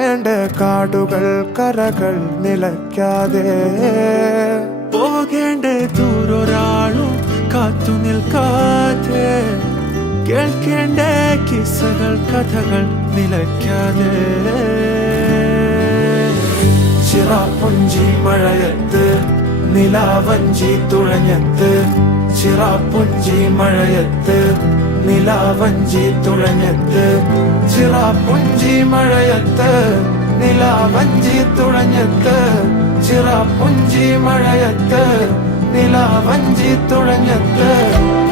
കാണേണ്ട കാടുകൾ കരകൾ നിലയ്ക്കാതെ പോകേണ്ട ദൂരൊരാളും കാത്തു നിൽക്കാതെ കേൾക്കേണ്ട കിസ്സകൾ കഥകൾ നിലയ്ക്കാതെ ചിറാപ്പുഞ്ചി മഴയത്ത് നിലാവഞ്ചി തുഴഞ്ഞത്ത് ചിറാപ്പുഞ്ചി മഴയത്ത് നിലാവഞ്ചി തുഴഞ്ഞത്ത് ചിറാപ്പുഞ്ചി മഴയത്ത് നിലാവഞ്ചി തുഴഞ്ഞത്ത് ചിറാപ്പുഞ്ചി മഴയത്ത് നിലാവഞ്ചി തുഴഞ്ഞത്ത്